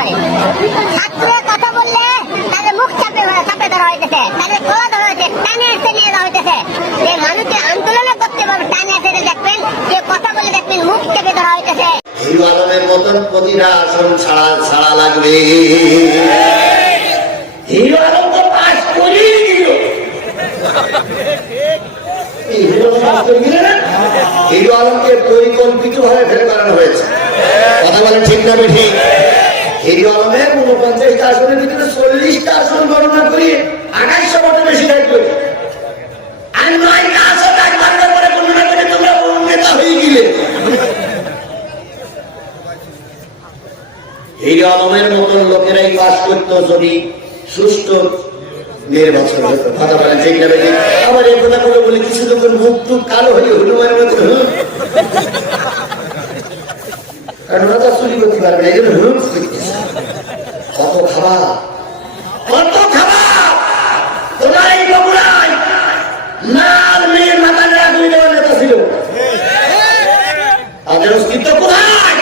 করে। ছাত্রের কথা বললে তাদের মুখ চাপে চাপে ধরা হইতেছে। তাদের গলা ধরা হয়েছে টানে এসে নিয়ে যাওয়া হইতেছে। যে মানুষের আন্দোলনে করতে পারবে টানে এসে দেখবেন যে কথা বলে দেখবেন মুখ চেপে ধরা হইতেছে। হিরো আলমের মতন প্রতিটা আসন ছাড়া ছাড়া লাগবে। হিরো আলম তো পাস করিয়ে দিল। এই হিরো আলম পাস করে দিলে না? হিরো আলমকে পরিকল্পিত ভাবে ফেল করানো হয়েছে। কথা বলেন ঠিক না ঠিক হিরো আলমের উনপঞ্চাশটা আসনের ভিতরে চল্লিশটা আসন গণনা করিয়ে আঠাইশশো ভোটে বেশি থাকবে আর নয়টা আসন একবার করে গণনা করে তোমরা নেতা হয়ে গেলে। এই আলমের মতন লোকেরাই বাস করতো যদি সুস্থ নির্বাচন কথা বলেন, ঠিক আবার এই কথা করে বলি কিছু লোকের মুখ টুক কালো হয়ে হনুমানের মতো কারণ ওরা তো চুরি করতে পারবে এই জন্য হুম করতেছে। কত তোমার এই বগুড়ায় লাল মেয়ের মাথায় রাখবি দেওয়ার নেতা ছিল তাদের অস্তিত্ব কোথায়।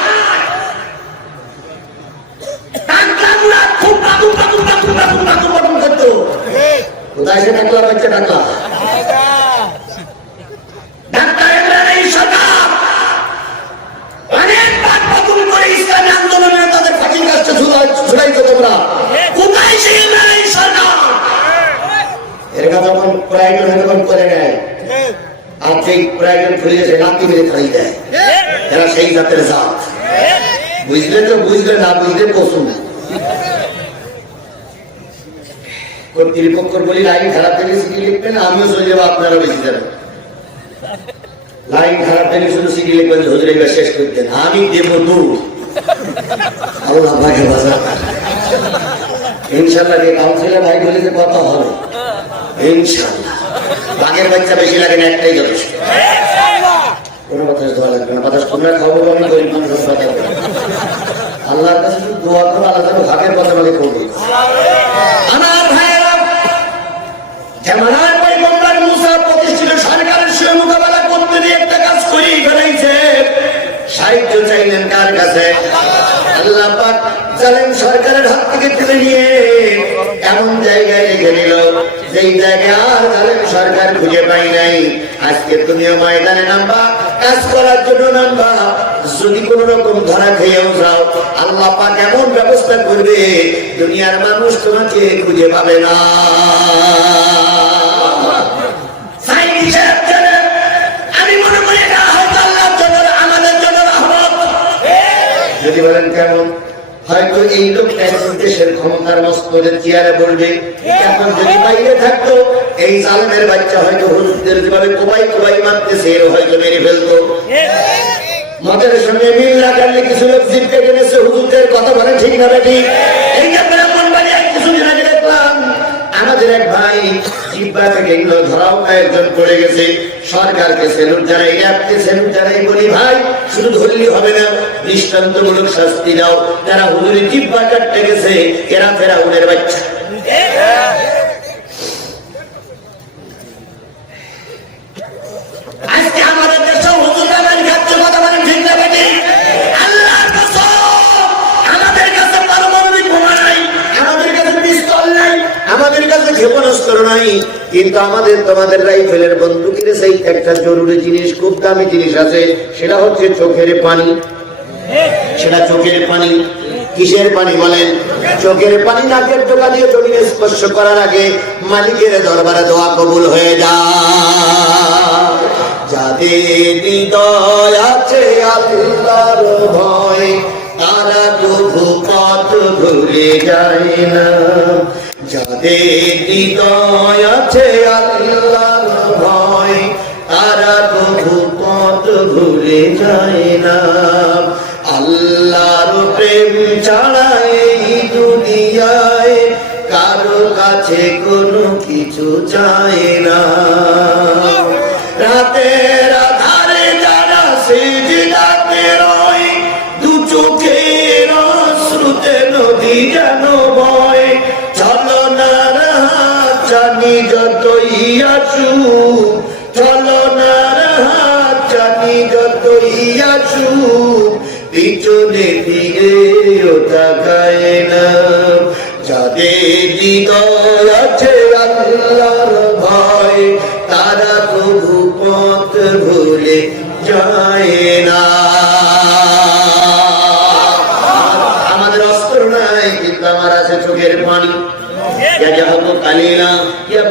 কোথায় সে টাকলা বাচ্চা টাকলা? ডাক্তার ইমরান এই সরকার অনেকবার বাদুম করে ইসলামী আন্দোলনে তাদের ফাঁকির কাজটা ঝুলাই- ঝুলাইতো তোমরা। কোথায় সে ইমরান সরকার? এরা যখন প্রয়োজন হয় তখন করে নেয় আর সেই প্রয়োজন খুলে গেছে মেরে খাই দেয় এরা সেই জাতের জাত। বুঝলে তো বুঝলে না বুঝলে পশু। কর্তৃপক্ষ বলি লাইন খারাপ থেকে সিটি লিখবেন আমিও চলে যাব আপনারা বেশি যাবেন লাইন খারাপ থেকে শুধু সিটি লিখবেন হুজুর শেষ করতেন আমি দেবো দূর। আল্লাহ ভাগে বাজার ইনশাল্লাহ যে কাউন্সিলর ভাই বলেছে কথা হবে। ইনশাল্লাহ। বাঘের বাচ্চা বেশি লাগে না, একটাই যথেষ্ট কোনো বাতাস দোয়া প্রতিষ্ঠিত সরকারের সাহিত্য চাইলেন কার কাছে? আল্লাহ পাক জালেম সরকারের হাত থেকে তুলে নিয়ে এমন জায়গায় রেখে নিল যেই জায়গায় আর সরকার খুঁজে পাই নাই। আজকে তুমিও ময়দানে নামবা, কাজ করার জন্য নামবা। যদি কোন রকম ধরা খেয়েও যাও আল্লাহ পাক এমন ব্যবস্থা করবে, দুনিয়ার মানুষ তোমাকে খুঁজে পাবে না। যদি বলেন কেমন? হয়তো এই লোকটা দেশের ক্ষমতার মস্তদের চেয়ারে বলবে এখন যদি বাইরে থাকতো, এই জালেমের বাচ্চা হয়তো হুজুরদের যেভাবে কোবাই কোবাই মারতেছে এর হয়তো মেরে ফেলতো। মতের সঙ্গে মিল রাখার কিছু লোক জিপকে গেলেছে হুজুরদের কথা বলে ঠিক না ঠিক? আমাদের এক ভাই জিব্বা থেকে ধরাও কয়েকজন পড়ে গেছে। সরকারকে সেলুট জানাই র্যাবকে সেলুট জানাই বলি, ভাই, শুধু ধরলি হবে না, দৃষ্টান্তমূলক শাস্তি দাও। যারা হুজুরের জিব্বা কাটতে গেছে, এরা ফেরা উনের বাচ্চা। নাই, কিন্তু আমাদের তোমাদের রাইফেলের বন্দুকের সেই একটা জরুরি জিনিস, খুব দামি জিনিস আছে, সেটা হচ্ছে চোখের পানি। সেটা চোখের পানি। কিসের পানি বলেন? চোখের পানি নাকের টোকা দিয়ে জমিনে স্পর্শ করার আগে মালিকের দরবারে দোয়া কবুল হয়ে যাদের হৃদয় আছে আল্লাহর ভয়, তারা প্রভু পথ ভুলে যায় না। যাদের হৃদয় আছে আল্লাহর ভয়। তারা প্রভু পথ ভুলে যায় না। আল্লাহর প্রেম ছাড়া এই দুনিয়ায় কারও কাছে কোনো কিছু চায় না। রাতের জানি যতই আসু চলো না জানি যতই আসু পিছনে ফিরেও তাকায় না। যাদের হৃদয় আছে আল্লাহর ভয় তারা প্রভু পথ ভুলে যায় না। আমাদের অস্ত্র নাই কিন্তু আমার আছে চোখের পানি। কালিলা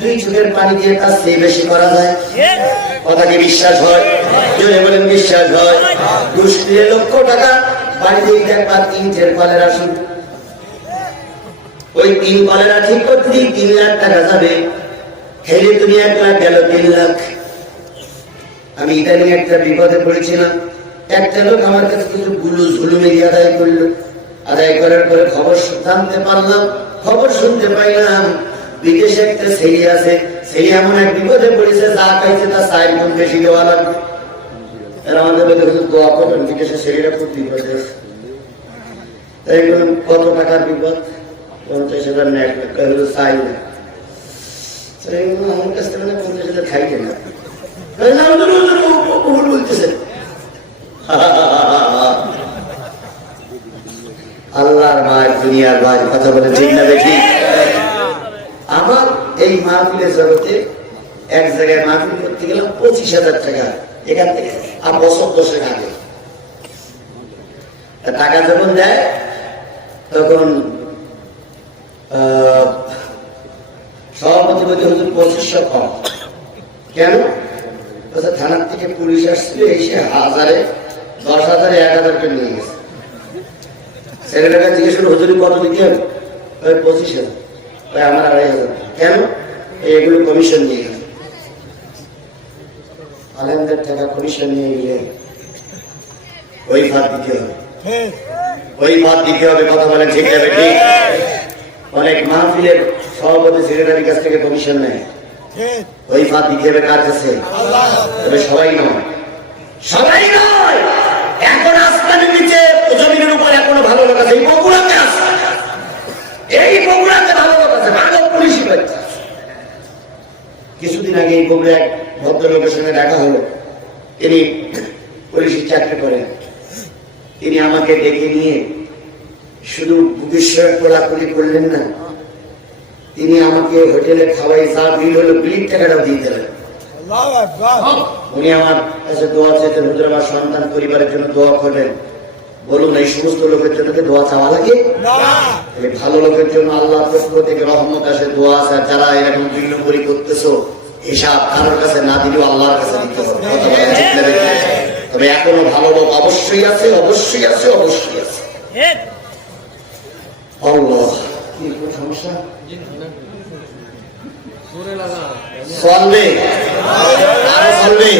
দুই চোখের পানি দিয়ে তার চেয়ে বেশি করা যায়। কথা কি বিশ্বাস হয় বলেন বিশ্বাস হয়। ঘুষ লক্ষ টাকা বাড়ি দিয়ে একবার তিন চার কলের আসুন ওই তিন কলেরা ঠিক করতে তিন লাখ টাকা যাবে। হেলে তুমি এক লাখ, গেল তিন লাখ। আমি ইদানিং একটা বিপদে পড়েছিলাম। একটা লোক আমার কাছে কিছু গুলু ঝুলুমে আদায় করল। আদায় করার পরে খবর জানতে পারলাম, খবর শুনতে পাইলাম বিদেশে একটা ছেলে আছে, ছেলে এমন এক বিপদে পড়েছে, যা খাইছে তার চার বেশি দেওয়া লাগবে। আমাদের। কত না বলতেছে। আল্লাহর ভাই, দুনিয়ার ভাই, কথা বলে ঠিক না দেখি আমার এই মাহফিলে জগতে এক জায়গায় মাহফিল করতে গেলাম পঁচিশ হাজার টাকা এখান থেকে, আর বছর দশেক আগে। টাকা যখন দেয়, তখন সভাপতি বলতে হুজুর, পঁচিশশো কম। কেন? থানার থেকে পুলিশ আসছিল এসে হাজারে, দশ হাজারে এক হাজার করে নিয়ে গেছে। সেক্রেটারি জিজ্ঞেস করল হুজুরি, কত দিতে হবে? পঁচিশ হাজার। ওই আমার আড়াই হাজার কেন? কমিশন নিয়ে গেছে। আলেমদের টাকা কমিশন নিয়ে গেলে ওই ভাত দিতে হবে। ওই ভাত দিতে হবে, কথা বলেন ঠিক যাবে ঠিক অনেক মাহফিলের সভাপতি সেক্রেটারির কাছ থেকে কমিশন নেয়। ওই ভাত দিতে হবে কার কাছে? তবে সবাই নয়। সবাই নয় এখন আসমানের নিচে জমিনের উপর এখনও ভালো লোক আছে এই বগুড়াতে আছে এই বগুড়াতে ভালো লোক আছে ভালো পুলিশই বাচ্চা বগুড়া এক ভদ্রলোকের সঙ্গে দেখা হলো। তিনি পুলিশের চাকরি করেন। তিনি আমাকে ডেকে নিয়ে শুধু বুকেশ্বর কোলাকুলি করলেন না তিনি আমাকে হোটেলে খাওয়াই যা বিল হলো বিলির টাকাটাও দিয়ে দিলেন। উনি আমার কাছে দোয়া চেয়েছেন হুজুর আমার সন্তান পরিবারের জন্য দোয়া করবেন। বলুন এই সমস্ত লোকের জন্য কি দোয়া চাওয়া লাগে? ভালো লোকের জন্য আল্লাহ পক্ষ থেকে রহমত আসে দোয়া আছে। যারা এরকম দুই নম্বরই করতেছো হিসাব কারোর কাছে না দিলেও আল্লাহর কাছে দিতে হবে। তবে এখনও ভালো লোক অবশ্যই আছে অবশ্যই আছে অবশ্যই আছে। আল্লাহ। কি সমস্যা? চলবে চলবে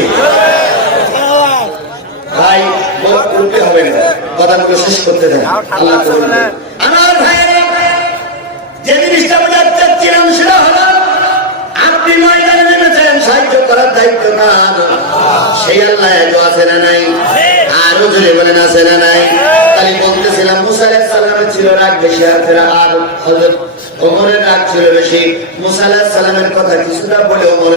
ভাই লোক হবে না। কথাগুলো শেষ করতে দেন। আল্লাহ সেই আল্লাহ এত আছে না নাই, আরও জোরে বলেন আছে না নাই। তাহলে বলতেছিলাম, মুসা আলাইহিস সালামের ছিল রাগ বেশি, আর ফেরা আর হযরত ওমরের রাগ ছিল বেশি। মুসা আলাইহিস সালামের কথা কিছুটা বলে ওমর